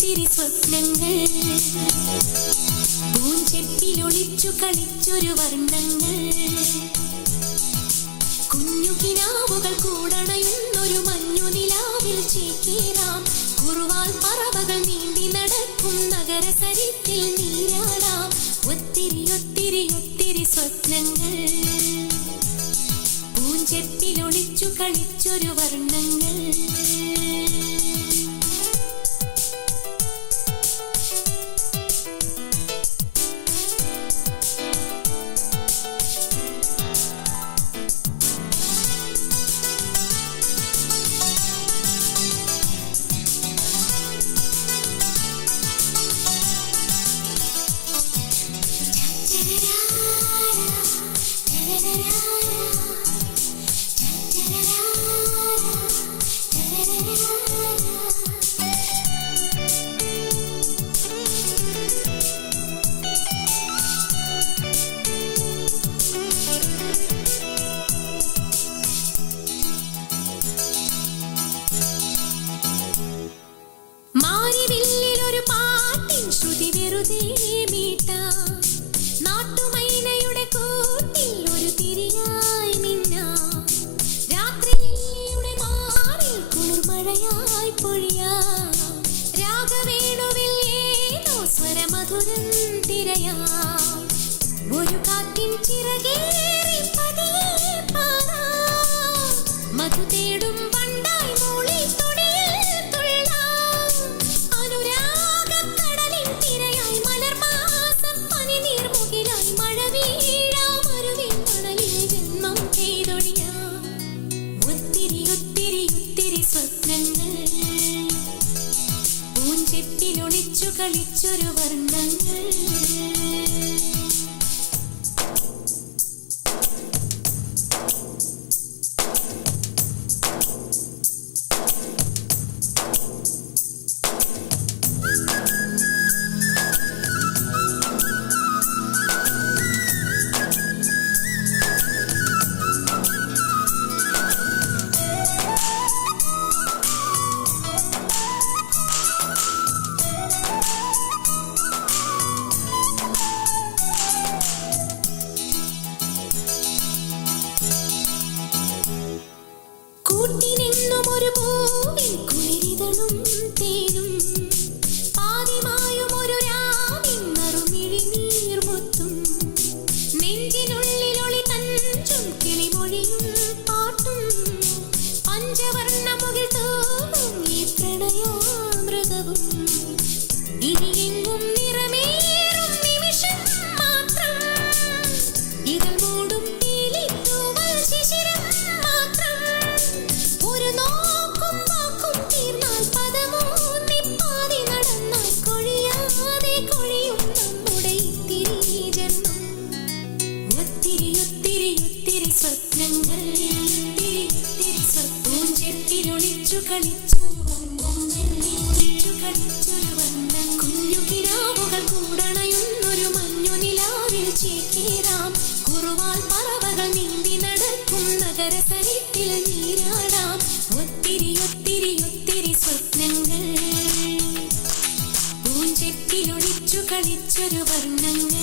ഒത്തിരി സ്വപ്നങ്ങൾ പൂഞ്ചെപ്പിലൊളിച്ചു കളിച്ചൊരു വർണ്ണങ്ങൾ കുഞ്ഞു കിനാവുകൾ കൂടണയുന്നൊരു മഞ്ഞു നിലാവിൽ ചേക്കേറാം കുറുവാൽ പറവകൾ നീന്തി നടക്കും നഗരസരിത്തിൽ നീരാടാം ഒത്തിരി ഒത്തിരി ഒത്തിരി സ്വപ്നങ്ങൾ പൂഞ്ചെപ്പിലൊളിച്ചു കളിച്ചൊരു വർണ്ണങ്ങൾ മാരിവില്ലിലൊരു പാട്ടിൻ ശ്രുതി വെറുതെ മീട്ടാം നാട്ടുമൈനയുടെ കൂട്ടിൽ ഒരു തിരിയായി മിന്നാം രാത്രിയുടെ മാറിൽ കുളിർമഴയായി പൊഴിയാം രാഗവേണുവിൽ ഏതോ സ്വരമധുരം തിരയാം ഒരു കാറ്റിൻ ചിറകേറി പതിയെ പാറാം മധു തേടും വണ്ടായി മൂളി പൂഞ്ചെപ്പിലൊളിച്ചു കളിച്ചൊരു വർണ്ണങ്ങൾ കൂട്ടിനെന്നും ഒരു പൂവിൽ കുളിരിതളും തേനും പാതിമായും ഒരു രാവിൻ നറുമിഴിനീർമുത്തും നെഞ്ചിനുള്ളിലൊളി തഞ്ചും കിളിമൊഴിയും പാട്ടും പഞ്ചവർണ്ണമുകിൽ തോന്നും ഈ പ്രണയാമൃതവും ഇനിയെങ്ങും നിറമേറും നിമിഷം മാത്രം ഇതിൽ മൂടും പീലിത്തൂവൽ ശിശിരം മാത്രം ഒരു നോക്കും വാക്കും തീർന്നാൽ പദമൂന്നി പാതി നടന്നാൽ കൊഴിയാതെ കൊഴിയും നമ്മുടെ ഇത്തിരി ജന്മം ഒത്തിരി ഒത്തിരി ഒത്തിരി സ്വപ്നങ്ങൾ പൂഞ്ചെപ്പിലൊളിച്ചു കളിച്ചൊരു വർണ്ണങ്ങൾ കുഞ്ഞു കിനാവുകൾ കൂടണയുന്നൊരു മഞ്ഞു നിലാവിൽ ചേക്കേറാം കുറുവാൽ പറവകൾ നീന്തി നടക്കും നഗരസരിത്തിൽ നീരാടാം ഒത്തിരി ഒത്തിരി ഒത്തിരി സ്വപ്നങ്ങൾ പൂഞ്ചെപ്പിലൊളിച്ചു കളിച്ചൊരു വർണ്ണങ്ങൾ